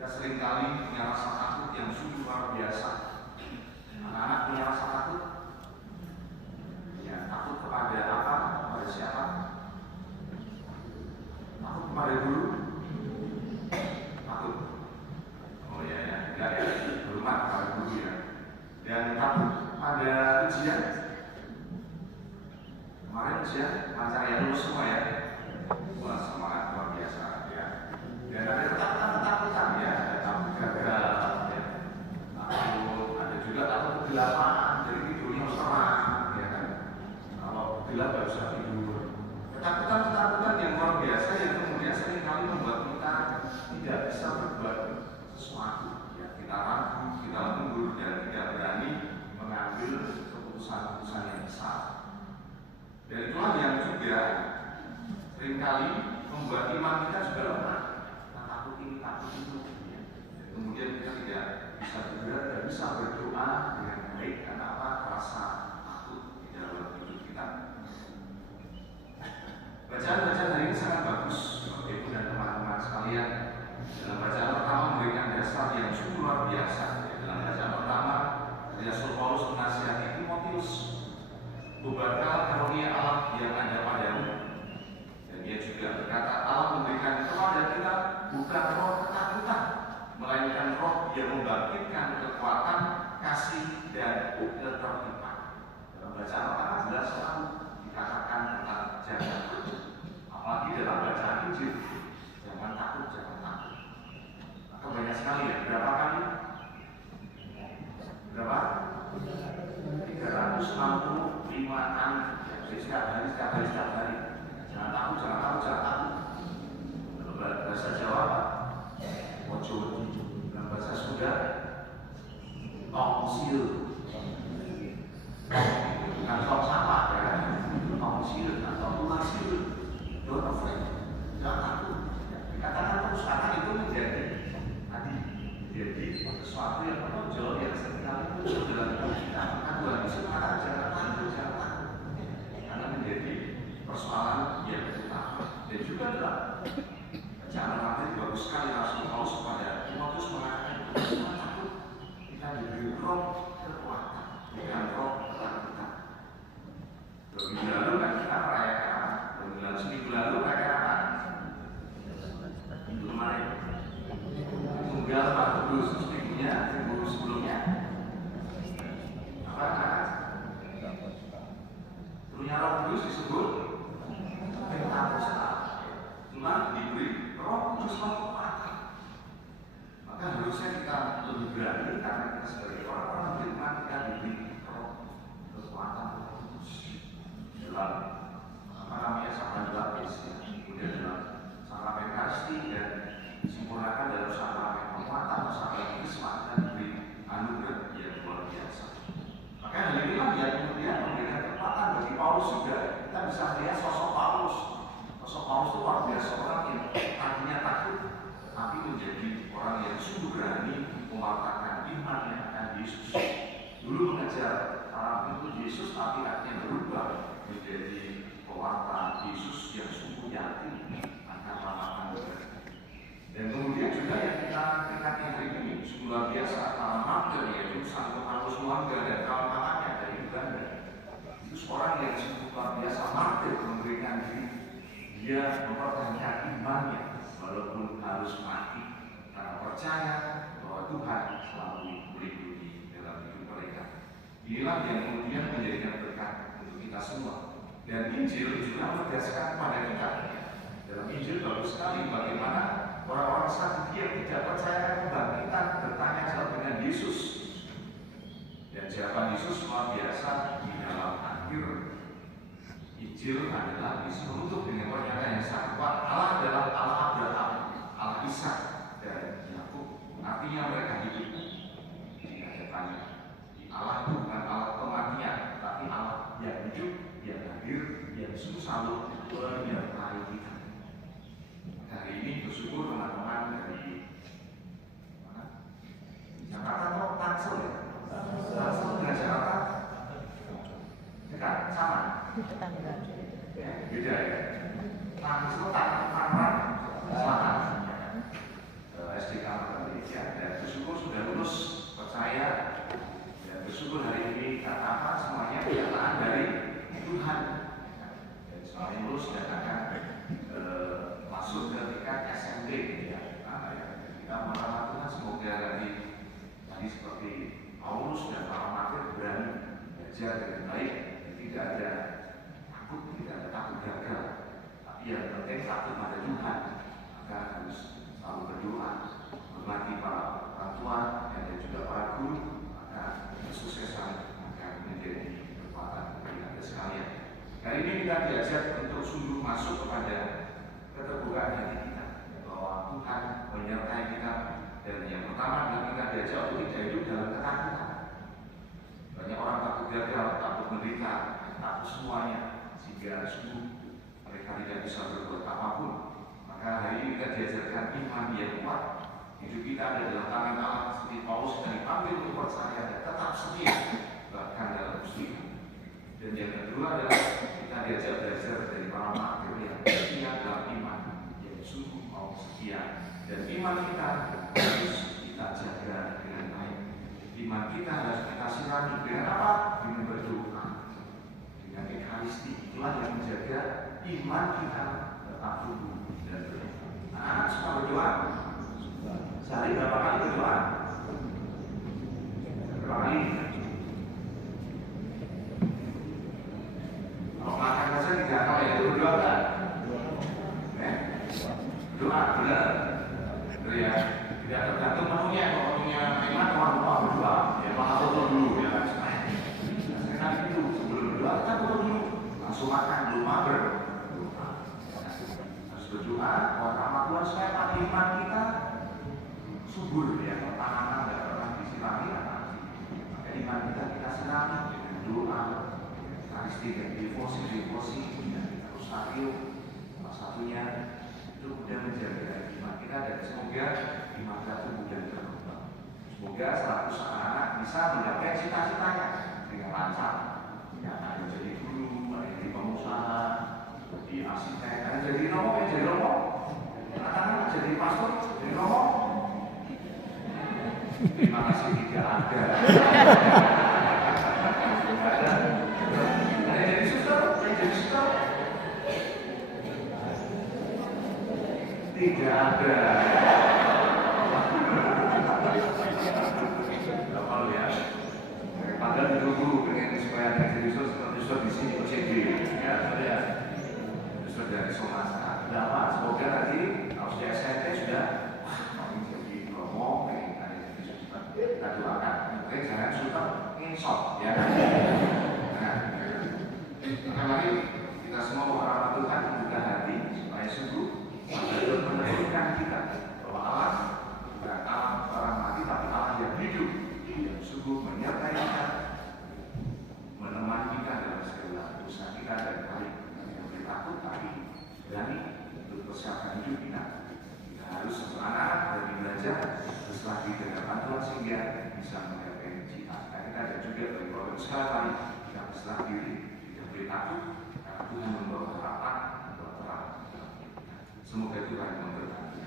Kita seringkali punya rasa takut yang sungguh luar biasa. Anak-anak punya rasa takut? Ya, takut kepada apa? Kepada siapa? Takut kepada guru? Takut. Oh ya, ya, tidak ya. Hormat kepada guru ya. Dan takut pada ujian. Kemarin ujian lancar ya, lulus semua ya. Wah, semangat luar biasa ya. Dan ada ketakutan ya, ada takut gagal ya. Takut, ada juga takut kegelapan, jadi tidurnya serang ya kan. Kalau gelap gak bisa tidur. Ketakutan yang luar biasa yang kemudian seringkali membuat kita tidak bisa berbuat sesuatu ya. Kita ragu, kita mundur dan tidak berani mengambil keputusan-keputusan yang besar. Dan itulah yang juga seringkali membuat iman kita juga lemah. Kita takut ini, takut itu ya. Dan kemudian kita tidak bisa bergerak, tidak bisa berdoa dengan baik karena apa? Rasa takut di dalam hidup kita. Bacaan-bacaan hari ini sangat bagus Bapak Ibu dan teman-teman sekalian. Dalam bacaan pertama memberikan dasar yang sungguh luar biasa. Dalam bacaan pertama Rasul Paulus menasihati Timotius, "Bubarkanlah karunia Allah yang ada padamu." Dan dia juga berkata, Allah memberikan kepada kita bukan roh ketakutan, melainkan roh yang membangkitkan kekuatan, kasih, dan ketertiban. Dalam bacaan pertama jelas selalu dikatakan tentang jangan takut. Apalagi dalam bacaan Injil, jangan takut, jangan takut. Maka banyak sekali ya, berapa kali? Berapa? 365 kali. Jadi setiap hari. Jangan takut, jangan takut, jangan takut. Dalam bahasa Jawa apa? Mojodi. Dalam bahasa Sunda, tongsil. Bukan tong sampah ya, tongsil atau tulasil. Don't afraid. Jangan takut. Dikatakan terus karena itu menjadi sesuatu yang menonjol yang seringkali muncul dalam hidup kita. Maka Tuhan Yesus mengatakan jangan takut, jangan takut. Karena menjadi persoalan yang utama. Dan juga adalah jangan materi bagus sekali Rasul Paulus kepada Timotius mengatakan jangan takut. Kita diberi roh kekuatan, bukan roh ketakutan. 2 minggu lalu kan kita merayakan, seminggu lalu merayakan apa? Minggu kemarin tunggal 40 minggunya, minggu sebelumnya apa? Punya Roh Kudus disebut Pentakosta. Cuma diberi Roh Kudus kekuatan. Maka harusnya kita lebih berani karena kita sebagai orang-orang beriman kita diberi Roh kekuatan Kudus dalam sakramen baptis, kemudian dalam sakramen Ekaristi dan disempurnakan dalam sakramen penguatan atau sakramen Krisma dan diberi anugerah yang luar biasa. Maka hal inilah yang kemudian memberikan kekuatan bagi Paulus juga. Kita bisa melihat sosok Paulus. Sosok Paulus itu luar biasa, orang yang tadinya takut, tapi menjadi orang yang sungguh berani mewartakan iman yang akan Yesus. Dulu mengejar para pengikut Yesus, tapi akhirnya berubah menjadi pewarta Yesus yang sungguh yakin akan ramalan Tuhan. Dan kemudian juga yang kita tingkatkan hari ini sungguh luar biasa, para martir yaitu Santo Carlos Luanga dan kawan-kawannya dari Uganda. Itu seorang yang sungguh luar biasa, martir memberikan diri. Dia mempertahankan imannya walaupun harus mati karena percaya bahwa Tuhan selalu melindungi dalam hidup mereka. Inilah yang kemudian menjadikan berkat untuk kita semua. Dan Injil juga menegaskan kepada kita. Dalam Injil bagus sekali bagaimana orang-orang Saduki yang tidak percaya kebangkitan bertanya jawab dengan Yesus. Dan jawaban Yesus luar biasa di dalam akhir Injil adalah Yesus menutup dengan pernyataan yang sangat kuat. Allah adalah Allah Abraham, Allah Ishak dan Yakub. Artinya mereka hidup di hadapannya. Allah itu bukan Allah kematian, tapi Allah yang hidup, yang hadir, yang selalu menyertai kita. Hari ini bersyukur teman-teman dari mana? Jakarta atau Tangsel ya? Tangsel dengan Jakarta dekat, sama? Beda ya? Tangsel, Tangerang, Selatan. bersyukur hari ini karena apa? Semuanya kenyataan dari Tuhan. Dan semuanya lulus dan akan masuk ke tingkat SMP ya. Kita merawat Tuhan semoga tadi seperti Paulus dan para martir berani belajar dengan baik, tidak ada takut gagal, tapi yang penting takut pada Tuhan. Maka harus selalu berdoa, hormati para orang tua dan juga para guru, maka kesuksesan akan menjadi kekuatan bagi kita sekalian. Kali ini kita diajak untuk sungguh masuk kepada keterbukaan hati kita, bahwa Tuhan menyertai kita. Dan yang pertama adalah kita diajak untuk tidak hidup dalam ketakutan. Banyak orang takut gagal, takut menderita, takut semuanya, sehingga sungguh mereka tidak bisa berbuat apapun. Maka hari ini kita diajarkan iman yang kuat. Hidup kita ada dalam tangan Allah, seperti Paulus yang dipanggil untuk percaya dan tetap setia bahkan dalam kesulitan. Dan yang kedua adalah kita diajak belajar dari para martir yang setia dalam iman, yang sungguh mau setia. Dan iman kita harus kita jaga dengan baik. Iman kita harus kita sirami dengan apa? Dengan berdoa, dengan ekaristi. Itulah yang menjaga iman kita tetap tumbuh dan berkembang. Anak-anak suka berdoa? Sehari berapa kali berdoa? Berapa kali? Kalau makan saja tidak tahu ya, berdoa kan? Doa, benar. Ya, tidak tergantung menunya. Kalau menunya enak, orang berdoa. Ya, malah foto dulu ya. Sekarang itu sebelum berdoa kita foto dulu. Langsung makan, belum mager. Harus berdoa, buat rahmat Tuhan supaya pada iman kita subur ya. Tanaman tidak pernah disirami maka iman kita sirami dengan doa, karistik dan devosi, dan rosario. Salah satunya itu mudah menjaga iman kita dan semoga iman kita tumbuh dan berkembang. Semoga selaku anak-anak bisa menggapai cita-citanya dengan lancar. Ya, ada yang jadi guru, ada yang jadi pengusaha, jadi arsitek, ada yang jadi romo, anak-anak jadi pastor, jadi romo. Terima kasih tidak ada. Ada yang jadi suster, tidak ada. Apa ya? Padahal ditunggu pengen supaya ada suster di sini OCD. Ya, suster dari Somasa. Berapa? Semoga nanti kalau sudah SMP sudah jadi promo, ada jadi suster. Kita doakan. Oke, jangan suster ngesot ya. Nah, mari kita semua mengharap Tuhan membuka hati supaya sungguh Tuhan menentukan kita bahwa Allah bukan Allah orang mati, tapi Allah yang hidup, yang sungguh menyertai kita, menemani kita dalam segala usaha kita dan baik. Yang takut tapi berani untuk persiapkan hidup kita. Kita harus anak-anak dan belajar terus lagi dengan bantuan sehingga bisa menggapai cita-cita kita dan juga bagi program sekali kita berserah diri, tidak boleh takut karena Tuhan membawa harapan, membawa terang. Semoga Tuhan memberkati.